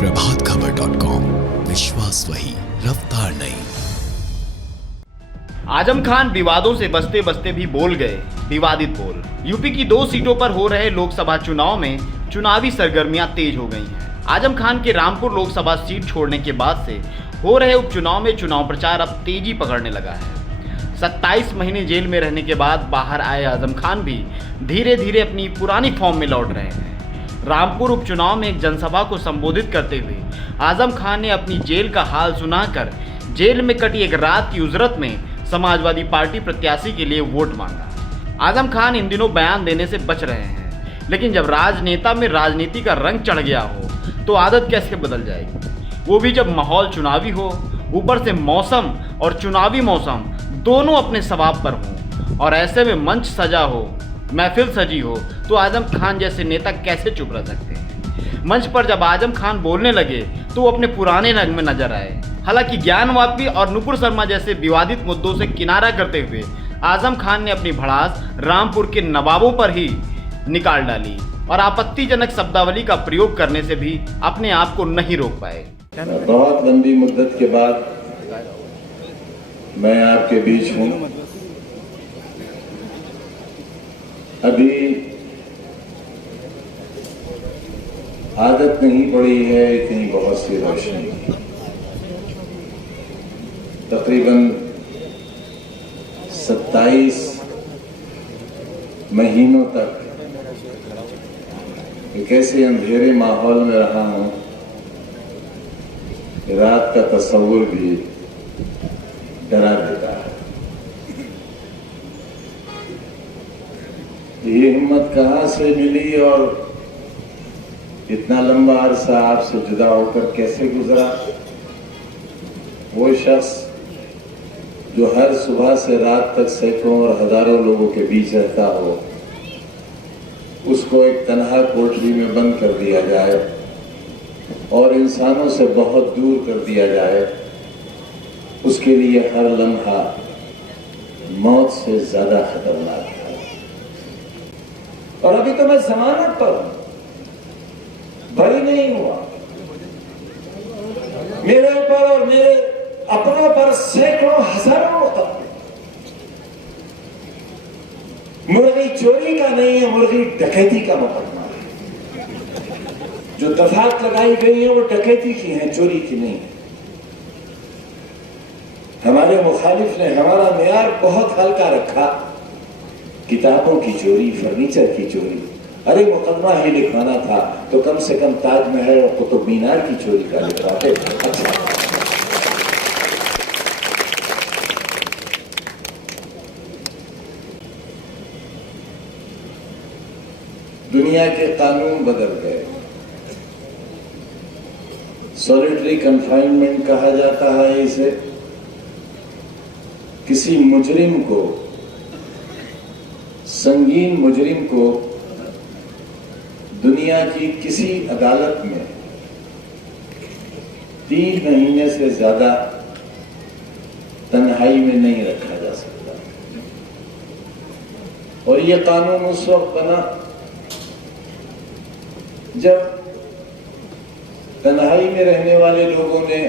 प्रभातखबर.com, विश्वास वही, रफ्तार नहीं। आजम खान विवादों से बचते बचते भी बोल गए विवादित बोल। यूपी की 2 सीटों पर हो रहे लोकसभा चुनाव में चुनावी सरगर्मियां तेज हो गई हैं। आजम खान के रामपुर लोकसभा सीट छोड़ने के बाद से हो रहे उपचुनाव में चुनाव प्रचार अब तेजी पकड़ने लगा है। 27 महीने जेल में रहने के बाद बाहर आए आजम खान भी धीरे धीरे अपनी पुरानी फॉर्म में लौट रहे हैं। रामपुर उपचुनाव में एक जनसभा को संबोधित करते हुए आजम खान ने अपनी जेल का हाल सुनाकर जेल में कटी एक रात की उजरत में समाजवादी पार्टी प्रत्याशी के लिए वोट मांगा। आजम खान इन दिनों बयान देने से बच रहे हैं, लेकिन जब राजनेता में राजनीति का रंग चढ़ गया हो तो आदत कैसे बदल जाएगी, वो भी जब माहौल चुनावी हो, ऊपर से मौसम और चुनावी मौसम दोनों अपने स्वभाव पर हों और ऐसे में मंच सजा हो, महफिल सजी हो, तो आजम खान जैसे नेता कैसे चुप रह सकते हैं। मंच पर जब आजम खान बोलने लगे तो वो अपने पुराने रंग में नजर आए। हालांकि ज्ञानवापी और नुपुर शर्मा जैसे विवादित मुद्दों से किनारा करते हुए आजम खान ने अपनी भड़ास रामपुर के नवाबों पर ही निकाल डाली और आपत्तिजनक शब्दावली का प्रयोग करने से भी अपने आप को नहीं रोक पाए। बहुत लंबी मुद्दत के बाद मैं आपके बीच हूं। अभी आदत नहीं पड़ी है इतनी बहुत सी रोशनी। तकरीबन 27 महीनों तक एक ऐसे अंधेरे माहौल में रहा हूं कि रात का तस्वुर भी डरा देता है। ये हिम्मत कहां से मिली और इतना लंबा अरसा आपसे जुदा होकर कैसे गुजरा। वो शख्स जो हर सुबह से रात तक सैकड़ों और हजारों लोगों के बीच रहता हो, उसको एक तन्हा कोठरी में बंद कर दिया जाए और इंसानों से बहुत दूर कर दिया जाए, उसके लिए हर लम्हा मौत से ज्यादा खतरनाक है। और अभी तो मैं जमानत पर हूं, बरी नहीं हुआ। मेरे ऊपर और मेरे अपनों पर सैकड़ों हजारों मुकदमे। मुर्गी चोरी का नहीं है, मुर्गी डकैती का मुकदमा है। जो दफात लगाई गई है वो डकैती की है, चोरी की नहीं है। हमारे मुखालिफ ने हमारा मेयार बहुत हल्का रखा। किताबों की चोरी, फर्नीचर की चोरी, अरे मुकदमा ही लिखवाना था तो कम से कम ताजमहल और कुतुब मीनार की चोरी का लिखवाते। अच्छा, दुनिया के कानून बदल गए। सॉलिटरी कन्फाइनमेंट कहा जाता है इसे। किसी मुजरिम को, संगीन मुजरिम को दुनिया की किसी अदालत में 3 महीने से ज्यादा तन्हाई में नहीं रखा जा सकता। और यह कानून उस वक्त बना जब तन्हाई में रहने वाले लोगों ने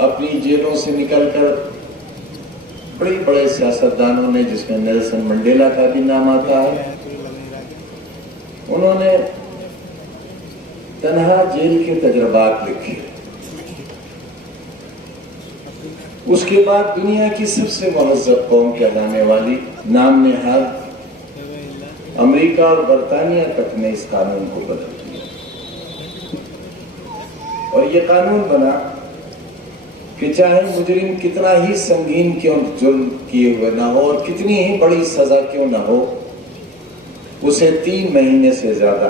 अपनी जेलों से निकलकर, बड़े बड़े सियासतदानों ने, जिसमें नेल्सन मंडेला का भी नाम आता है, उन्होंने तन्हा जेल के तजुर्बात लिखे। उसके बाद दुनिया की सबसे महज़्ज़ब कौम कहलाने वाली नाम नेहाद अमेरिका और बरतानिया तक ने इस कानून को बदल दिया। और ये कानून बना कि चाहे मुजरिम कितना ही संगीन क्यों जुर्म किए हुए ना हो और कितनी ही बड़ी सजा क्यों ना हो, उसे 3 महीने से ज्यादा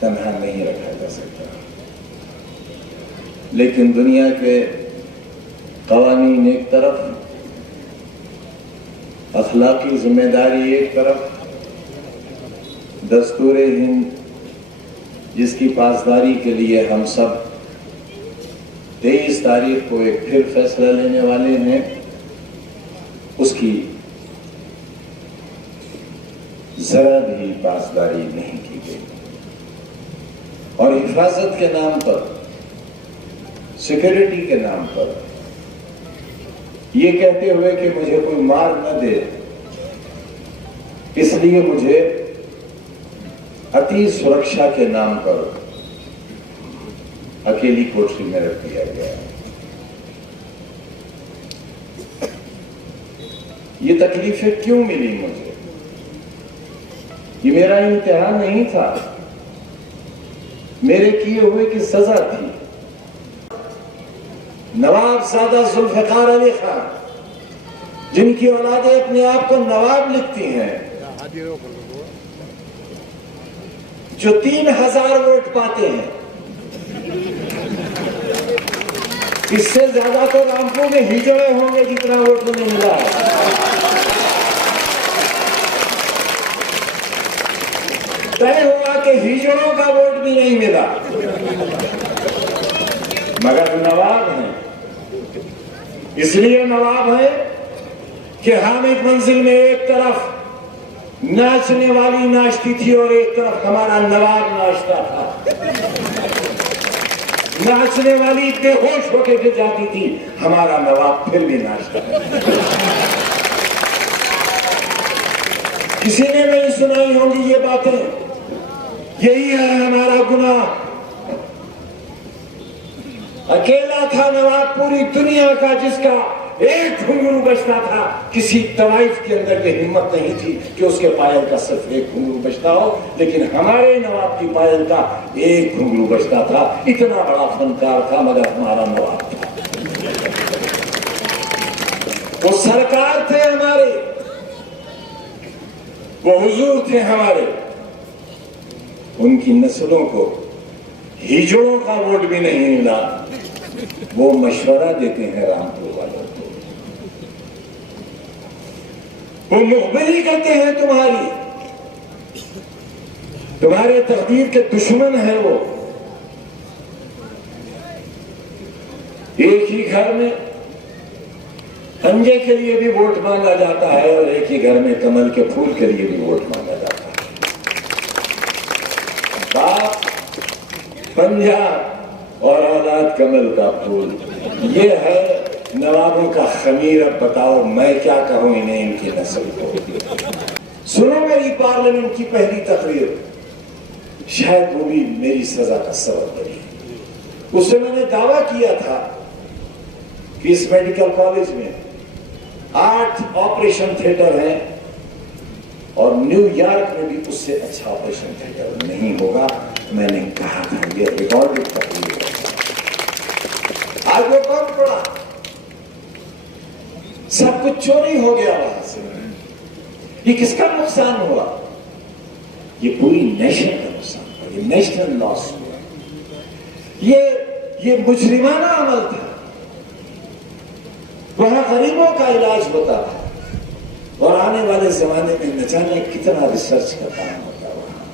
तन्हा नहीं रखा जा सकता। लेकिन दुनिया के कवानीन एक तरफ, अखलाकी जिम्मेदारी एक तरफ, दस्तूर हिंद जिसकी पासदारी के लिए हम सब 23 तारीख को एक फिर फैसला लेने वाले हैं, उसकी जरा भी पासदारी नहीं की गई। और हिफाजत के नाम पर सिक्योरिटी के नाम पर, ये कहते हुए कि मुझे कोई मार न दे, इसलिए मुझे अति सुरक्षा के नाम पर अकेली कोठरी में रख दिया गया। ये तकलीफें क्यों मिली मुझे? ये मेरा इम्तिहान नहीं था, मेरे किए हुए की सजा थी। नवाबजादा जुल्फिकार अली खान, जिनकी औलादें अपने आप को नवाब लिखती हैं, जो 3000 वोट पाते हैं, इससे ज्यादा तो रामपुर में हिजड़े होंगे जितना वोट उन्हें मिला है। तय हुआ कि हिजड़ों का वोट भी नहीं मिला, मगर नवाब हैं। इसलिए नवाब है कि हामिद मंजिल में एक तरफ नाचने वाली नाचती थी और एक तरफ हमारा नवाब नाचता था। नाचने वाली बेहोश होकर गिर जाती थी, हमारा नवाब फिर भी नाचता है। किसी ने नहीं सुनाई होंगी ये बातें, यही है हमारा गुनाह। अकेला था नवाब पूरी दुनिया का जिसका एक घुंघरू बजता था। किसी तवाइफ के अंदर की हिम्मत नहीं थी कि उसके पायल का सिर्फ एक घुंघरू बजता हो, लेकिन हमारे नवाब की पायल का एक घुंघरू बजता था। इतना बड़ा फनकार था, मगर हमारा नवाब था। वो सरकार थे हमारे, वो हुजूर थे हमारे। उनकी नस्लों को हिजड़ों का वोट भी नहीं मिला। वो मशवरा देते हैं रामपुर वालों को, वो मुखबिरी करते हैं तुम्हारे तकदीर के दुश्मन हैं वो। एक ही घर में अंजे के लिए भी वोट मांगा जाता है और एक ही घर में कमल के फूल के लिए भी वोट मांगा जाता है। बाप पंजा और औलाद कमल का फूल, ये है नवाबों का खमीर। अब बताओ मैं क्या कहूं इन्हें, इनकी नस्ल को। सुनो मेरी पार्लियामेंट की पहली तकरीर, शायद वो भी मेरी सजा का सबब बनी। उससे मैंने दावा किया था कि इस मेडिकल कॉलेज में 8 ऑपरेशन थिएटर हैं और न्यूयॉर्क में भी उससे अच्छा ऑपरेशन थिएटर नहीं होगा। मैंने कहा था, ये रिकॉर्डेड तकरीर है। आज वो कौन पड़ा, सब कुछ चोरी हो गया वहां से। ये किसका नुकसान हुआ? ये पूरी नेशन का नुकसान हुआ, ये नेशनल लॉस हुआ। ये मुजरिमाना अमल था। वहां गरीबों का इलाज होता था और आने वाले जमाने में न जाने कितना रिसर्च का काम होता वहां।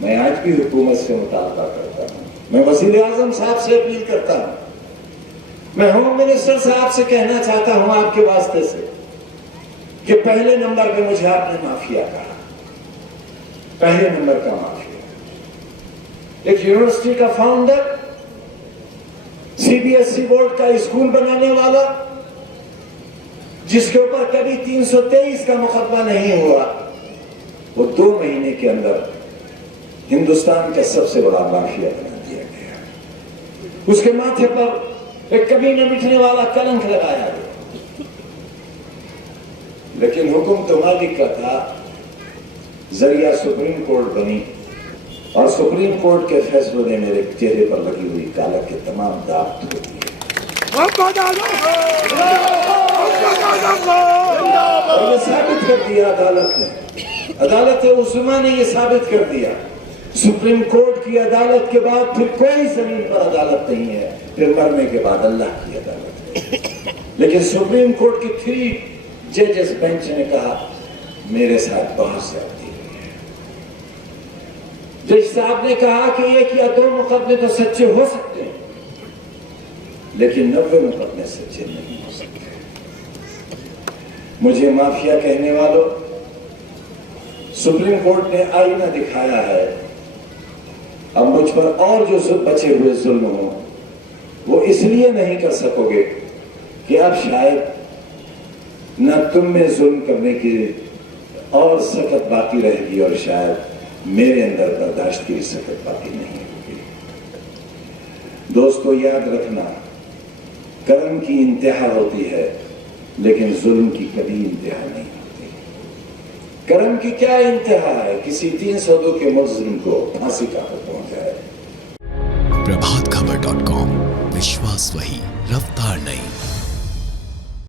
मैं आज भी हुकूमत से मुतालबा करता हूं, मैं वज़ीर आज़म साहब से अपील करता हूं, मैं होम मिनिस्टर साहब से कहना चाहता हूं आपके वास्ते से कि पहले नंबर पे मुझे आपने माफिया कहा, पहले नंबर का माफिया। एक यूनिवर्सिटी का फाउंडर, सीबीएसई बोर्ड का स्कूल बनाने वाला, जिसके ऊपर कभी 323 का मुकदमा नहीं हुआ, वो 2 महीने के अंदर हिंदुस्तान का सबसे बड़ा माफिया बना दिया गया। उसके माथे पर एक कभी न मिटने वाला कलंक लगाया गया। लेकिन हुक्म तो मालिक का था, जरिया सुप्रीम कोर्ट बनी और सुप्रीम कोर्ट के फैसलों ने मेरे चेहरे पर लगी हुई कालक के तमाम दाग धो दिए। और ये साबित कर दिया अदालत उस्मा ने ये साबित कर दिया, सुप्रीम कोर्ट की अदालत के बाद फिर कोई जमीन पर अदालत नहीं है, फिर मरने के बाद अल्लाह की अदालत है। लेकिन सुप्रीम कोर्ट की 3 जजेस बेंच ने कहा मेरे साथ बहुत ज्यादती हुई है। जज साहब ने कहा कि 1 या 2 मुकदमे तो सच्चे हो सकते हैं, लेकिन 90 मुकदमे सच्चे नहीं हो सकते। मुझे माफिया कहने वालों, सुप्रीम कोर्ट ने आईना दिखाया है। अब मुझ पर और जो बचे हुए जुल्म हो वो इसलिए नहीं कर सकोगे कि अब शायद न तुम में जुल्म करने की और सख्त बाकी रहेगी और शायद मेरे अंदर बर्दाश्त की सख्त बाकी नहीं होगी। दोस्तों याद रखना, कर्म की इंतहा होती है लेकिन जुल्म की कभी इंतहा नहीं होती। कर्म की क्या इंतहा है? किसी 302 के मुजरिम को फांसी का हुक्म जाए। प्रभातखबर.com, विश्वास वही, रफ्तार नहीं।